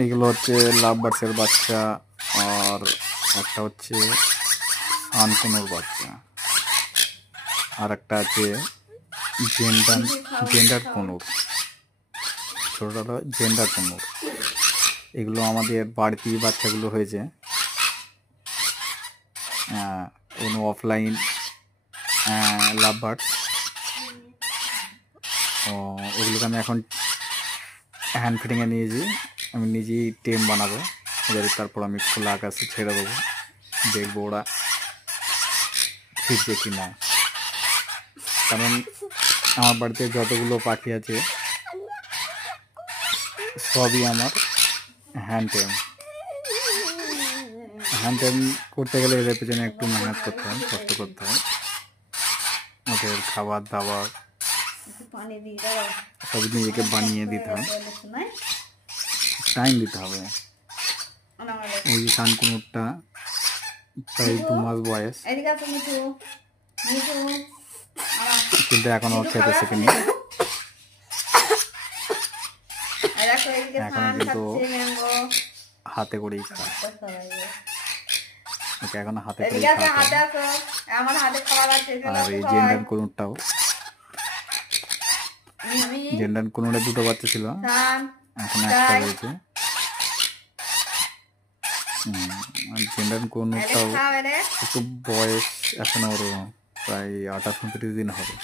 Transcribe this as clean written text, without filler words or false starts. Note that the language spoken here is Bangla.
এইগুলো হচ্ছে লাভ বার্ডসের বাচ্চা, আর একটা হচ্ছে সানকুনোর বাচ্চা, আর একটা আছে জেন্ডার কুনুর, ছোটটা হলো জেন্ডার কুনুর। এগুলো আমাদের বাড়তি বাচ্চাগুলো হয়েছে, কোনো অফলাইন লাভ বার্ডস। ওগুলোকে আমি এখন হ্যান্ড ফিডিংয়ে নিয়েছি, আমি নিজেই টেম বানাবো ওদের, তারপর আমি খোলা আকাশে ছেড়ে দেবো, দেখবো ওরা ফিরছে কি না। কারণ আমার বাড়িতে যতগুলো পাখি আছে সবই আমার হ্যান্ড টেম করতে গেলে এদের পেছনে একটু মেহনত করতে হয়, কষ্ট করতে হয়। ওদের খাবার দাবার সব নিজেকে বানিয়ে দিতে হয়, টাইম দিতে হবে। এই যে কানকুনুরটা প্রায় 2 মাস বয়স, কিন্তু এখনো খেতে শেখেনি, এখনো কিন্তু হাতে করেই খায়, ওকে এখনো হাতে করেই খাওয়াতে হয়। আর এই জেন্ডার কুনুরটাও, জেন্ডার কুনুরের 2টো বাচ্চা ছিল, এখন একটা রয়েছে। জেন্ডার কুনুরটাও একটু বয়স, এখন ওর প্রায় 28-29 দিন হবে।